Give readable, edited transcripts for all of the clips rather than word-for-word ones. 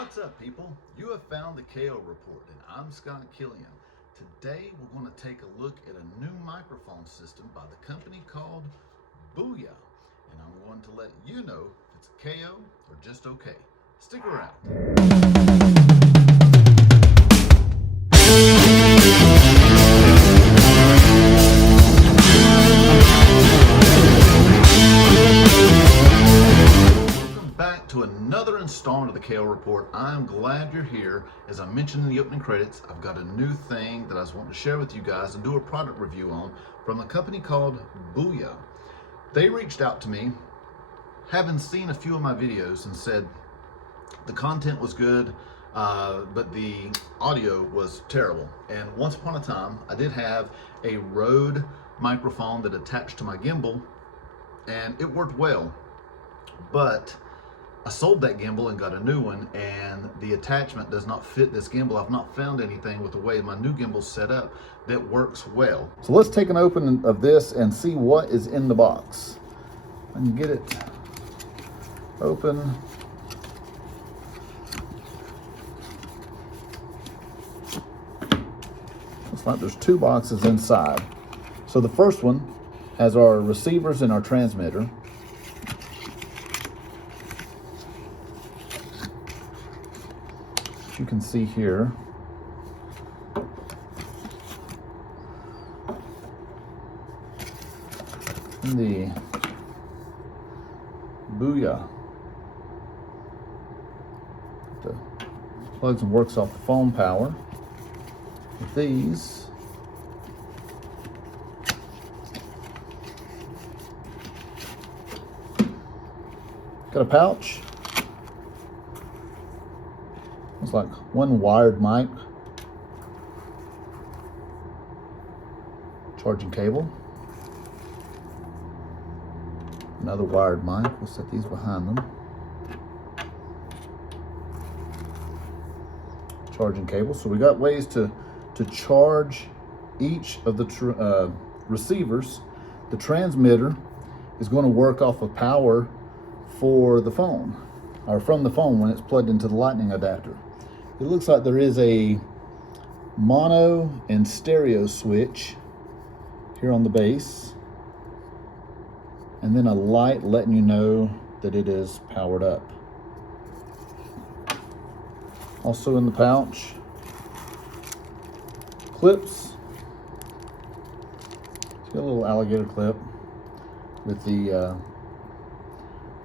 What's up, people? You have found the KO Report, and I'm Scott Killian. Today, we're going to take a look at a new microphone system by the company called Boya, and I'm going to let you know if it's a KO or just okay. Stick around. To another installment of the KO Report. I'm glad you're here. As I mentioned in the opening credits, I've got a new thing that I was wanting to share with you guys and do a product review on from a company called Boya. They reached out to me, having seen a few of my videos, and said the content was good, but the audio was terrible. And once upon a time, I did have a Rode microphone that attached to my gimbal, and it worked well, but I sold that gimbal and got a new one, and the attachment does not fit this gimbal. I've not found anything with the way my new gimbal's set up that works well. So let's take an open of this and see what is in the box. I can get it open. Looks like there's two boxes inside. So the first one has our receivers and our transmitter. You can see here, in the Boya, the plugs and works off the phone power. With these, got a pouch. It's like one wired mic, charging cable, another wired mic. We'll set these behind them. Charging cable. So we got ways to charge each of the receivers. The transmitter is going to work off of power for the phone, or from the phone when it's plugged into the lightning adapter. It looks like there is a mono and stereo switch here on the base, and then a light letting you know that it is powered up. Also in the pouch, clips. It's got a little alligator clip with the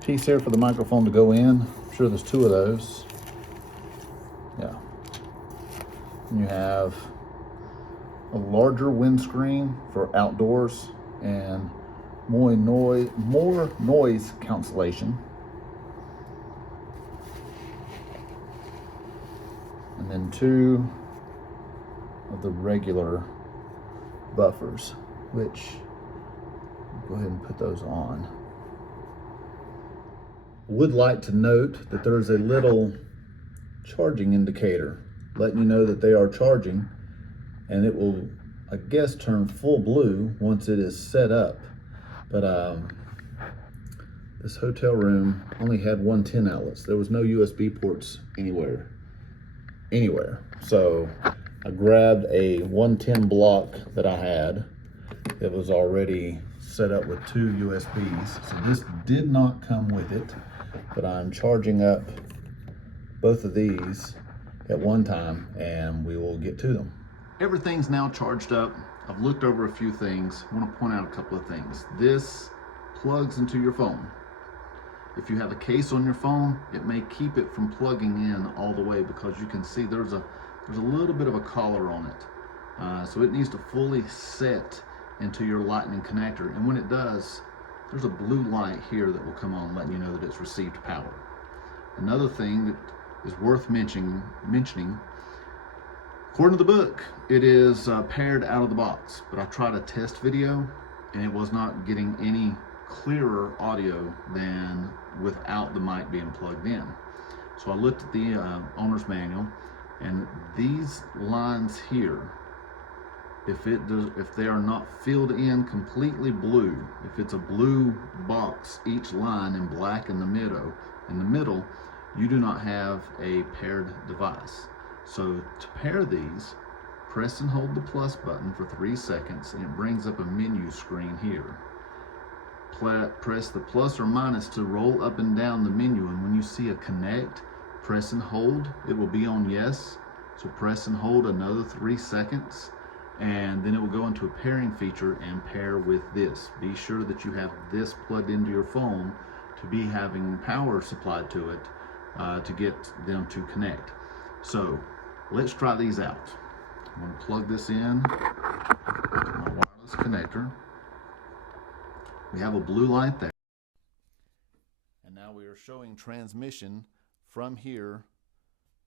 piece here for the microphone to go in. I'm sure there's two of those. Yeah. And you have a larger windscreen for outdoors and more noise cancellation. And then two of the regular buffers, which I'll go ahead and put those on. Would like to note that there's a little charging indicator letting you know that they are charging, and it will, I guess, turn full blue once it is set up. But this hotel room only had 110 outlets. There was no USB ports anywhere. So I grabbed a 110 block that I had that was already set up with two USBs. So this did not come with it, but I'm charging up both of these at one time and we will get to them. Everything's now charged up. I've looked over a few things. I want to point out a couple of things. This plugs into your phone. If you have a case on your phone, it may keep it from plugging in all the way, because you can see there's a little bit of a collar on it. So it needs to fully set into your lightning connector, and when it does, there's a blue light here that will come on letting you know that it's received power. Another thing that is worth mentioning, according to the book, it is paired out of the box, but I tried a test video and it was not getting any clearer audio than without the mic being plugged in. So I looked at the owner's manual, and these lines here, if they are not filled in completely blue, if it's a blue box each line and black in the middle, you do not have a paired device. So to pair these, press and hold the plus button for 3 seconds and it brings up a menu screen here. Press the plus or minus to roll up and down the menu, and when you see a connect, press and hold. It will be on yes. So press and hold another 3 seconds, and then it will go into a pairing feature and pair with this. Be sure that you have this plugged into your phone to be having power supplied to it to get them to connect. So let's try these out. I'm going to plug this in to my wireless connector. We have a blue light there. And now we are showing transmission from here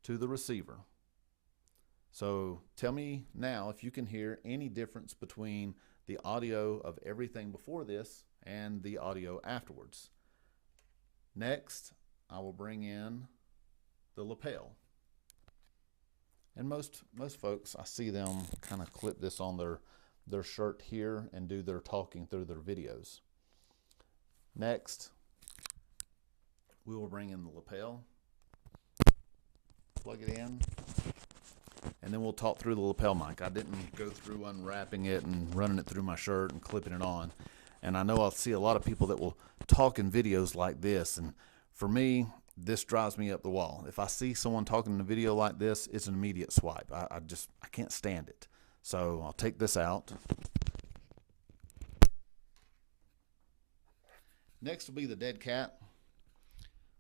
to the receiver. So tell me now if you can hear any difference between the audio of everything before this and the audio afterwards. Next, I will bring in the lapel. And most folks, I see them kind of clip this on their shirt here and do their talking through their videos. Next, we will bring in the lapel, plug it in, and then we'll talk through the lapel mic. I didn't go through unwrapping it and running it through my shirt and clipping it on. And I know I'll see a lot of people that will talk in videos like this, and for me, this drives me up the wall. If I see someone talking in a video like this, it's an immediate swipe. I can't stand it. So I'll take this out. Next will be the dead cat.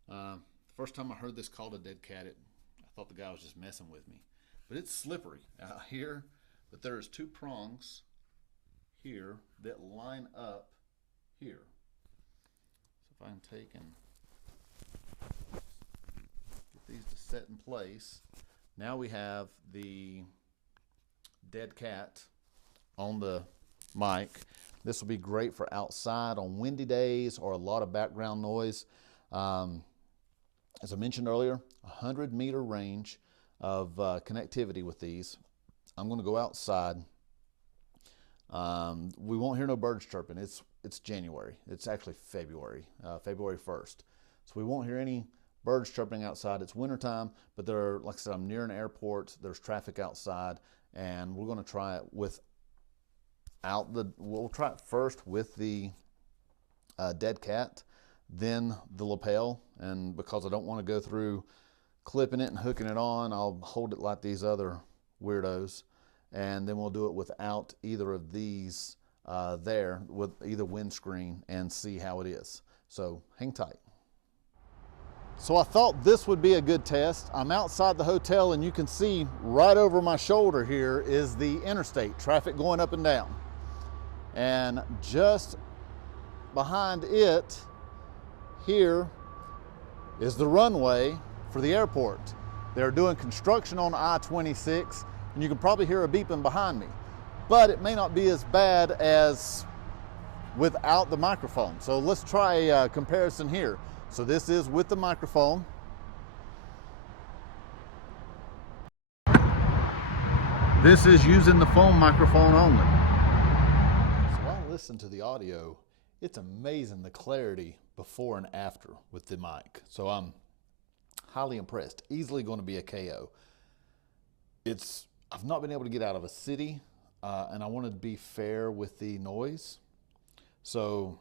The first time I heard this called a dead cat, I thought the guy was just messing with me. But it's slippery out here. But there's 2 prongs here that line up here. So if I can take and get these to set in place, now we have the dead cat on the mic. This will be great for outside on windy days or a lot of background noise. As I mentioned earlier, 100-meter range of connectivity with these. I'm going to go outside. We won't hear no birds chirping. It's January. It's actually February 1st. So we won't hear any birds chirping outside. It's wintertime, but like I said, I'm near an airport. There's traffic outside, and we're going to try it we'll try it first with the dead cat, then the lapel, and because I don't want to go through clipping it and hooking it on, I'll hold it like these other weirdos, and then we'll do it without either of these there, with either windscreen, and see how it is. So hang tight. So I thought this would be a good test. I'm outside the hotel, and you can see right over my shoulder here is the interstate, traffic going up and down. And just behind it here is the runway for the airport. They're doing construction on I-26, and you can probably hear a beeping behind me. But it may not be as bad as without the microphone. So let's try a comparison here. So this is with the microphone. This is using the phone microphone only. So I listen to the audio. It's amazing the clarity before and after with the mic. So I'm highly impressed. Easily going to be a KO. I've not been able to get out of a city, and I wanted to be fair with the noise. So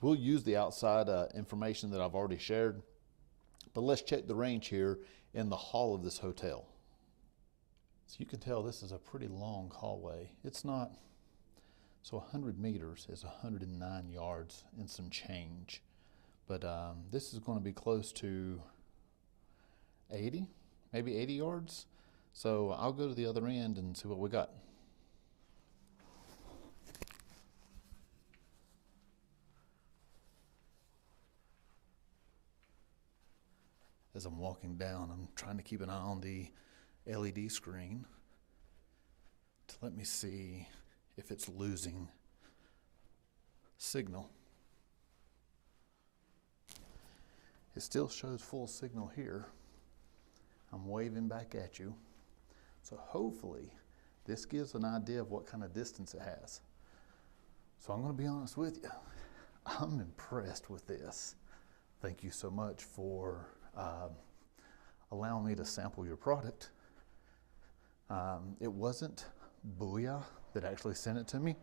we'll use the outside information that I've already shared, but let's check the range here in the hall of this hotel. So you can tell this is a pretty long hallway. It's not, so 100 meters is 109 yards and some change. But this is going to be close to 80, maybe 80 yards. So I'll go to the other end and see what we got. As I'm walking down, I'm trying to keep an eye on the LED screen to let me see if it's losing signal. It still shows full signal here. I'm waving back at you. So hopefully this gives an idea of what kind of distance it has. So I'm going to be honest with you. I'm impressed with this. Thank you so much for allowing me to sample your product. It wasn't Boya that actually sent it to me,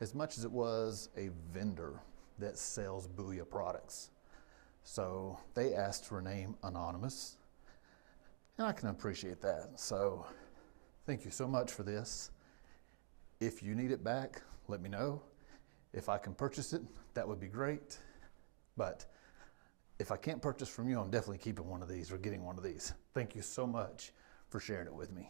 as much as it was a vendor that sells Boya products. So they asked to remain anonymous, and I can appreciate that. So thank you so much for this. If you need it back, let me know. If I can purchase it, that would be great. But if I can't purchase from you, I'm definitely keeping one of these or getting one of these. Thank you so much for sharing it with me.